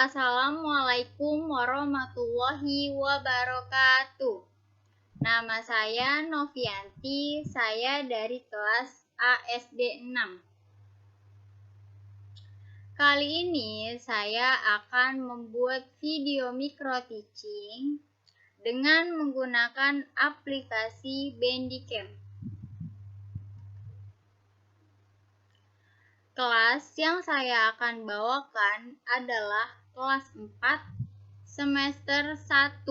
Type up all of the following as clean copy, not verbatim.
Assalamualaikum warahmatullahi wabarakatuh. Nama saya Novianti, saya dari kelas ASD 6. Kali ini saya akan membuat video micro teaching dengan menggunakan aplikasi Bandicam. Kelas yang saya akan bawakan adalah kelas 4 semester 1.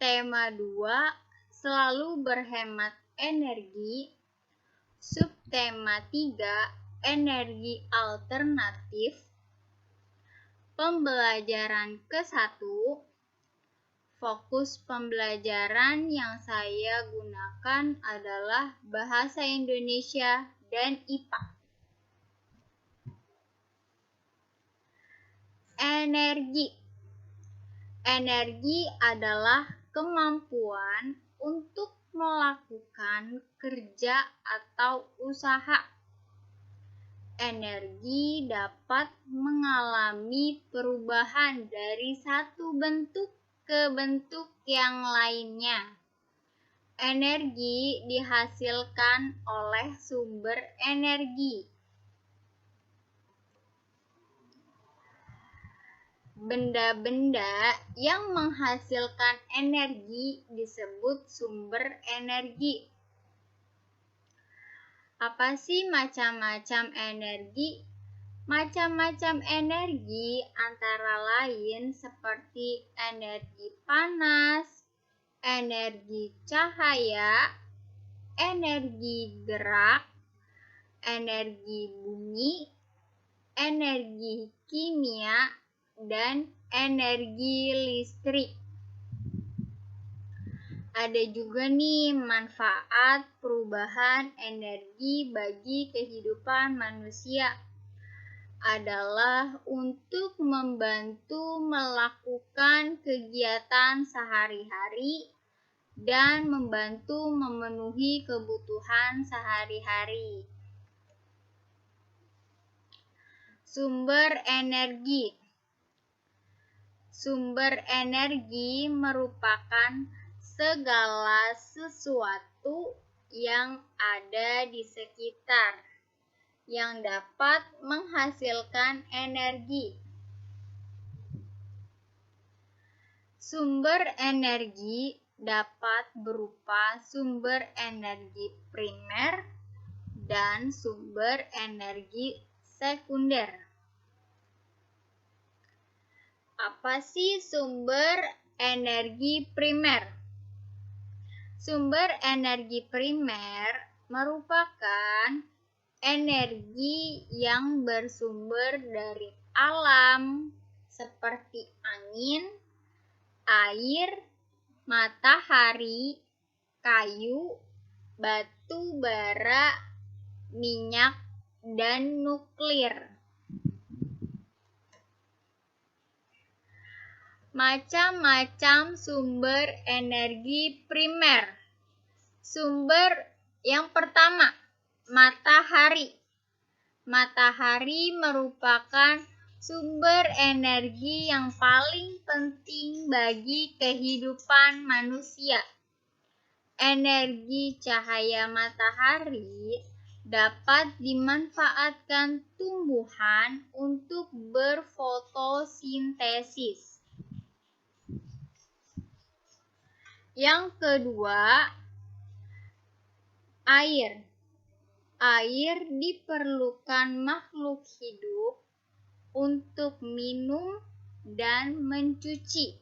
Tema 2, selalu berhemat energi. Subtema 3, energi alternatif. Pembelajaran ke-1. Fokus pembelajaran yang saya gunakan adalah bahasa Indonesia dan IPA. Energi adalah kemampuan untuk melakukan kerja atau usaha. Energi dapat mengalami perubahan dari satu bentuk ke bentuk yang lainnya. Energi dihasilkan oleh sumber energi. Benda-benda yang menghasilkan energi disebut sumber energi. Apa sih macam-macam energi? Macam-macam energi antara lain seperti energi panas, energi cahaya, energi gerak, energi bunyi, energi kimia, dan energi listrik. Ada juga nih manfaat perubahan energi bagi kehidupan manusia adalah untuk membantu melakukan kegiatan sehari-hari dan membantu memenuhi kebutuhan sehari-hari. Sumber energi. Sumber energi merupakan segala sesuatu yang ada di sekitar yang dapat menghasilkan energi. Sumber energi dapat berupa sumber energi primer dan sumber energi sekunder. Apa sih sumber energi primer? Sumber energi primer merupakan energi yang bersumber dari alam seperti angin, air, matahari, kayu, batu bara, minyak, dan nuklir. Macam-macam sumber energi primer. Sumber yang pertama, matahari. Matahari merupakan sumber energi yang paling penting bagi kehidupan manusia. Energi cahaya matahari dapat dimanfaatkan tumbuhan untuk berfotosintesis. Yang kedua, air. Air diperlukan makhluk hidup untuk minum dan mencuci.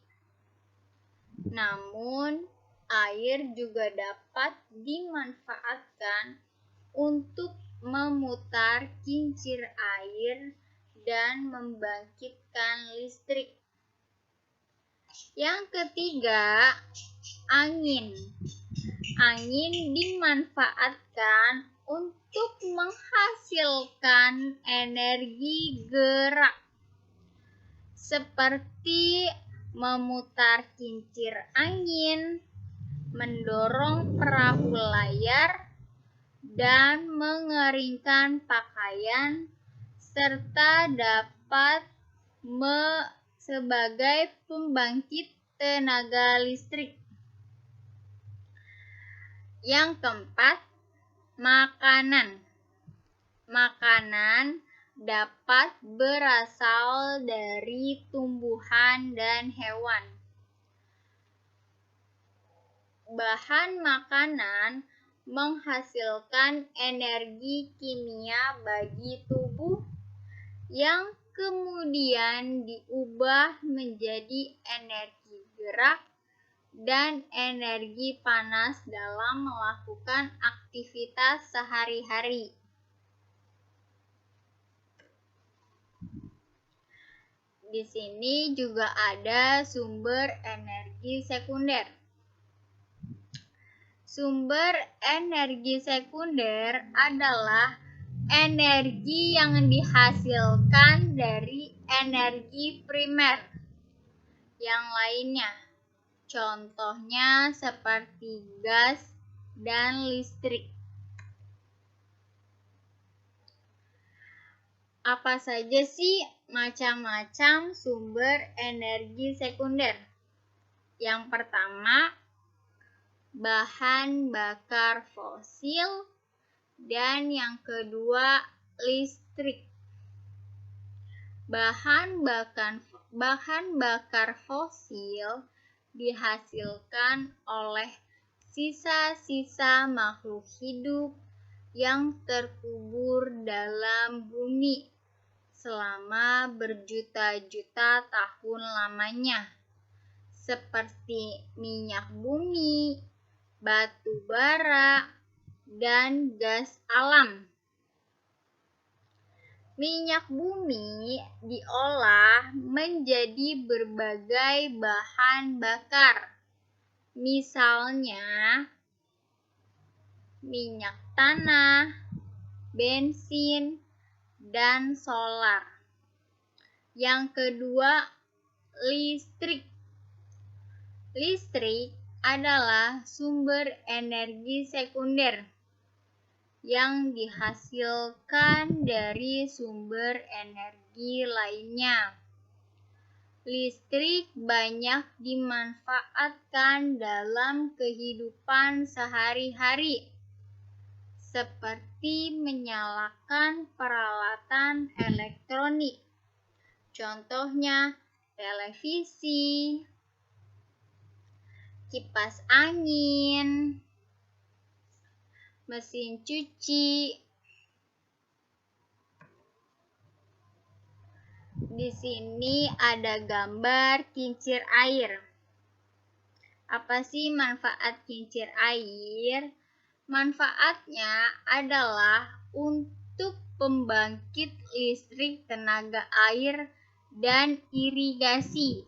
Namun, air juga dapat dimanfaatkan untuk memutar kincir air dan membangkitkan listrik. Yang ketiga, angin. Angin dimanfaatkan untuk menghasilkan energi gerak seperti memutar kincir angin, mendorong perahu layar, dan mengeringkan pakaian, serta dapat sebagai pembangkit tenaga listrik. Yang keempat, makanan. Makanan dapat berasal dari tumbuhan dan hewan. Bahan makanan menghasilkan energi kimia bagi tubuh yang kemudian diubah menjadi energi gerak dan energi panas dalam melakukan aktivitas sehari-hari. Di sini juga ada sumber energi sekunder. Sumber energi sekunder adalah energi yang dihasilkan dari energi primer yang lainnya. Contohnya seperti gas dan listrik. Apa saja sih macam-macam sumber energi sekunder? Yang pertama, bahan bakar fosil, dan yang kedua, listrik. Bahan bakar fosil dihasilkan oleh sisa-sisa makhluk hidup yang terkubur dalam bumi selama berjuta-juta tahun lamanya, seperti minyak bumi, batu bara, dan gas alam. Minyak bumi diolah menjadi berbagai bahan bakar, misalnya minyak tanah, bensin, dan solar. Yang kedua, listrik. Listrik adalah sumber energi sekunder yang dihasilkan dari sumber energi lainnya. Listrik banyak dimanfaatkan dalam kehidupan sehari-hari, seperti menyalakan peralatan elektronik, contohnya televisi, kipas angin, mesin cuci. Di sini ada gambar kincir air. Apa sih manfaat kincir air? Manfaatnya adalah untuk pembangkit listrik tenaga air dan irigasi.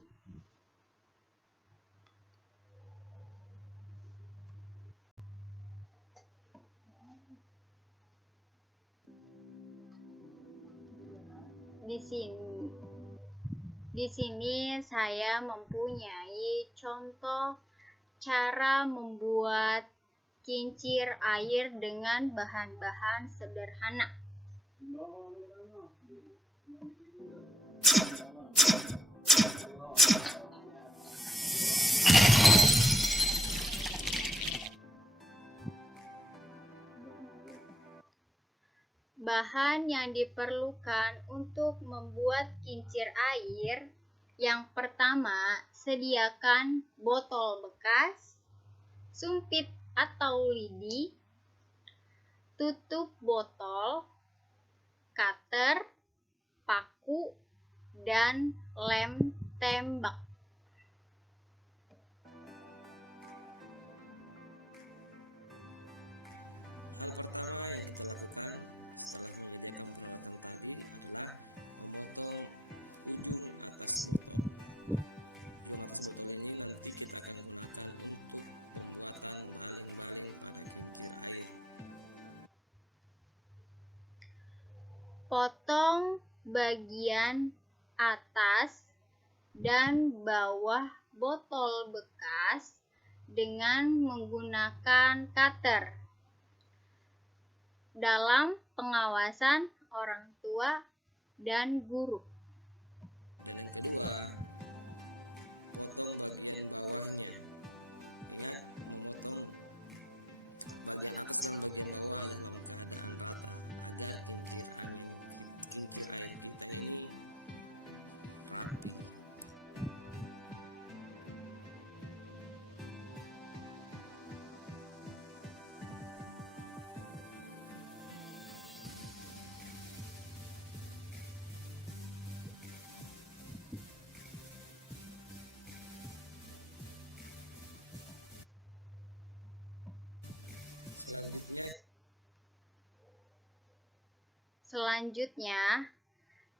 Di sini saya mempunyai contoh cara membuat kincir air dengan bahan-bahan sederhana. Bahan yang diperlukan untuk membuat kincir air, yang pertama, sediakan botol bekas, sumpit atau lidi, tutup botol, cutter, paku, dan lem tembak. Potong bagian atas dan bawah botol bekas dengan menggunakan cutter dalam pengawasan orang tua dan guru. Selanjutnya,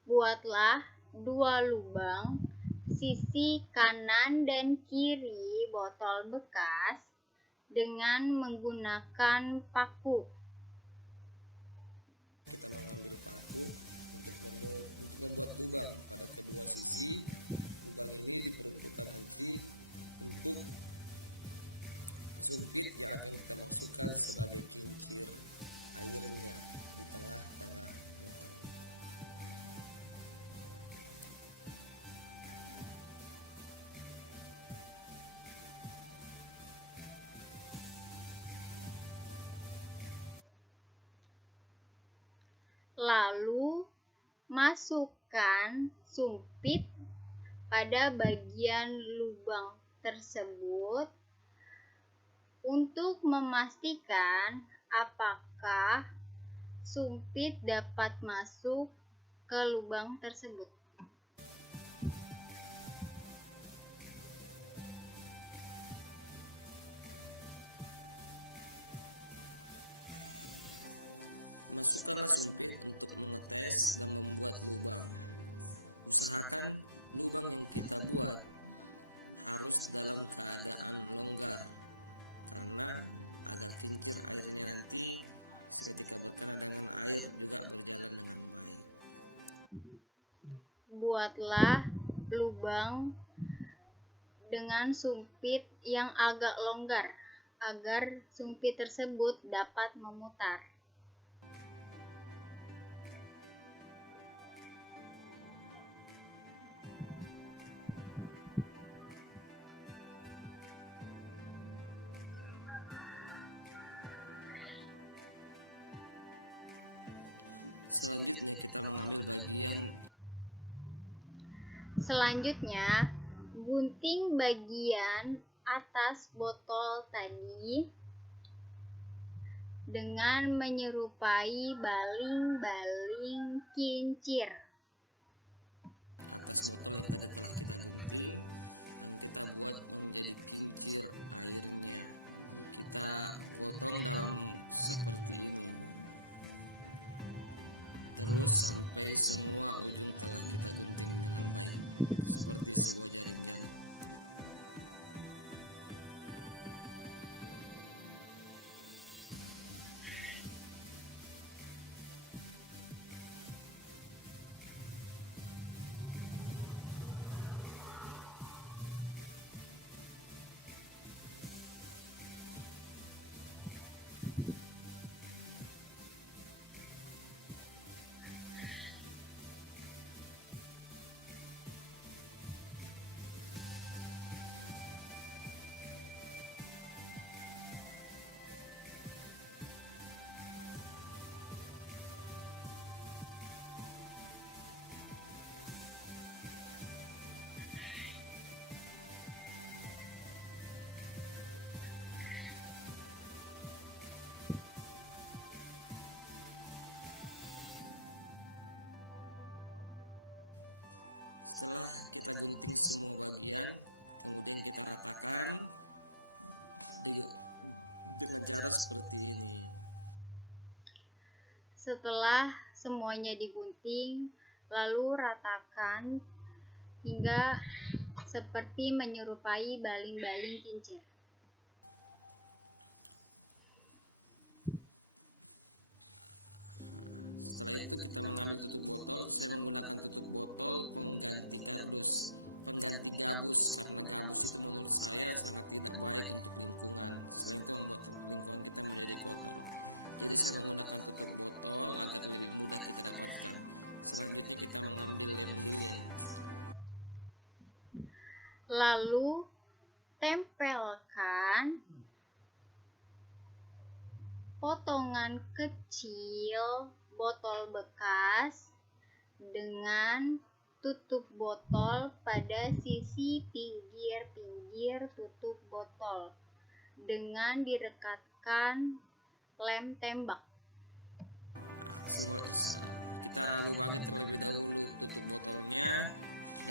buatlah 2 lubang sisi kanan dan kiri botol bekas dengan menggunakan paku. Membuat lubang pada kedua sisi dan ini diperlukan untuk sumpit yang akan kita masukkan sebagai Lalu, masukkan sumpit pada bagian lubang tersebut untuk memastikan apakah sumpit dapat masuk ke lubang tersebut. masukkanlah sumpit untuk mengetes dan membuat lubang. Usahakan lubang yang kita buat harus dalam keadaan longgar karena agar kincir airnya nanti seketika berada dengan air tidak berjalan. Buatlah lubang dengan sumpit yang agak longgar agar sumpit tersebut dapat memutar. Selanjutnya kita mengambil bagian gunting bagian atas botol tadi dengan menyerupai baling-baling kincir. atas botol yang tadi telah kita gunting, kita buat menjadi kincir airnya. Kita dorong dalam seperti itu terus sampai semua botol telah kita gunting seperti sebenarnya. Setelah kita gunting semua bagian, yang kita ratakan dengan cara seperti ini. Setelah semuanya digunting, lalu ratakan hingga seperti menyerupai baling-baling kincir. Setelah itu kita mengambil tutup botol. Saya menggunakan tutup botol mengganti gabus karena gabus menurut saya sangat tidak baik dan saya tahu kita menjadi botol. Jadi saya menggunakan tutup botol agar lebih mudah kita dapatkan. Selanjutnya kita mengambil lem lilin. Lalu tempelkan potongan kecil botol bekas dengan tutup botol pada sisi pinggir-pinggir tutup botol dengan direkatkan lem tembak. Kita lubangin terlebih dahulu tutup botolnya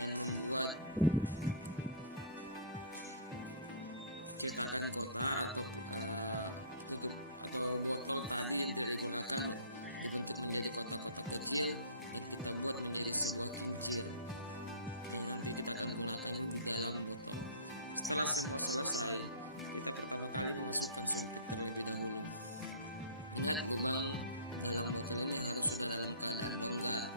dan membuat cetakan kotak atau botol tadi yang digunakan untuk menjadi kotak. kecil kita buat menjadi sebuah kincir. Nanti kita akan gunakan di dalam. Setelah semua selesai, kita gunakan semua terlebih dahulu. Ingat lubang dalam botol ini harus sudah dalam keadaan tegak.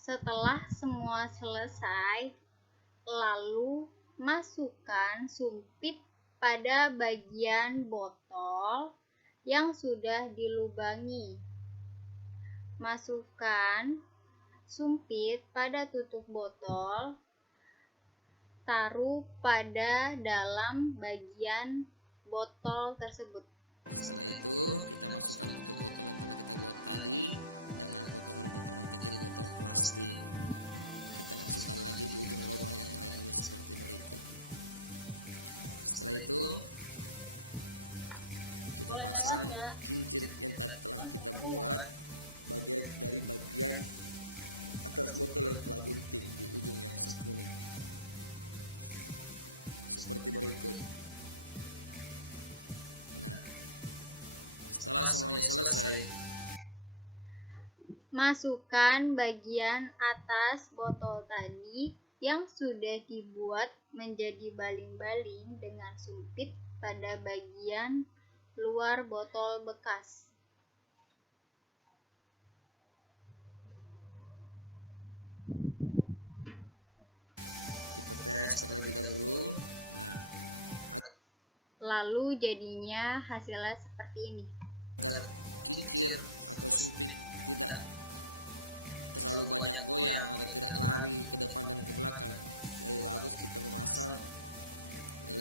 Setelah semua selesai, lalu masukkan sumpit pada bagian botol yang sudah dilubangi. Masukkan sumpit pada tutup botol, taruh pada dalam bagian botol tersebut. Setelah itu kita masukkan tutup lagi dengan plastik. Masukkan lagi ke botol yang lain. Setelah itu pasang kincir yang tadi kita buat bagian dari bagian atas botol yang lebih seperti itu. Setelah semuanya selesai, Masukkan bagian atas botol tadi yang sudah dibuat menjadi baling-baling dengan sumpit pada bagian luar botol bekas. tes terlebih dahulu. Lalu jadinya hasilnya seperti ini. Agar kincir atau sumpit tidak terlalu banyak goyang atau tidak lari ke depan dan ke belakang. Jadi lalu memasang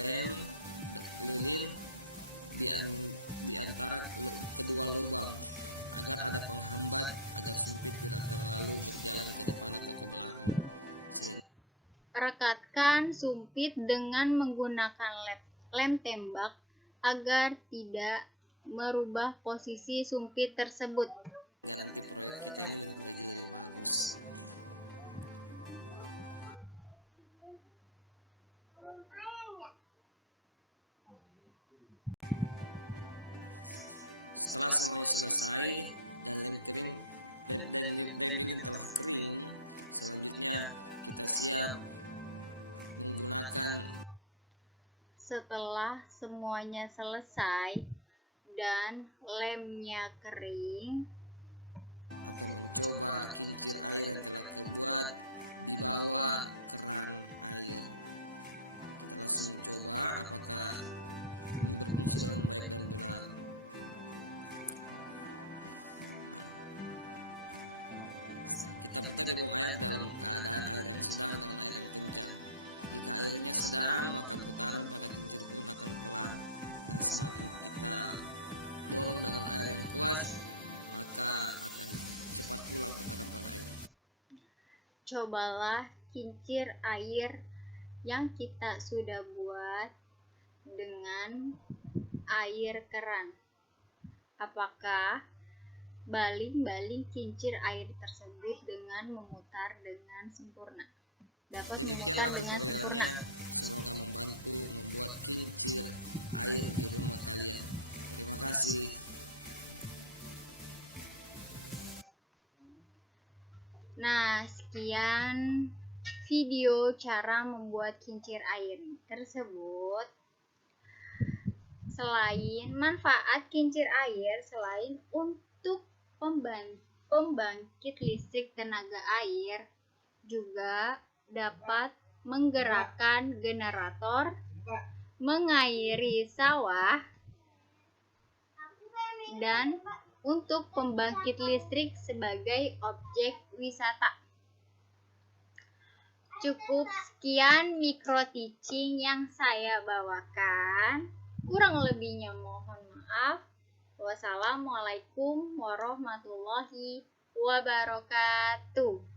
lem lilin di antara kedua lubang agar ada penghambat agar sumpit tidak terlalu jalan ke depan atau ke belakang. Rekatkan sumpit dengan menggunakan lem tembak agar tidak merubah posisi sumpit tersebut. Ya, nanti mulai ini bagus. Setelah semuanya selesai dan lem kering dan lilin terkering, selanjutnya kita siap menggunakan. Setelah semuanya selesai dan lemnya kering, Untuk mencoba kincir air yang telah dibuat di bawah keran air, langsung coba apakah bisa lebih baik dan benar. Kita di bawah air dalam keadaan air yang sedang dan air yang hujan. Jika airnya sedang, maka benar selama kita dorong dengan air yang kuat, maka cepat keluar. cobalah kincir air yang kita sudah buat dengan air keran. Apakah baling-baling kincir air tersebut dengan memutar dengan sempurna? Dapat memutar dengan sempurna. Semoga membantu buat kincir air di rumah kalian. Terima kasih. Nah, sekian video cara membuat kincir air tersebut. Selain manfaat kincir air, selain untuk pembangkit listrik tenaga air, juga dapat menggerakkan generator, mengairi sawah, dan untuk pembangkit listrik sebagai objek wisata. Cukup sekian micro teaching yang saya bawakan. Kurang lebihnya mohon maaf. Wassalamualaikum warahmatullahi wabarakatuh.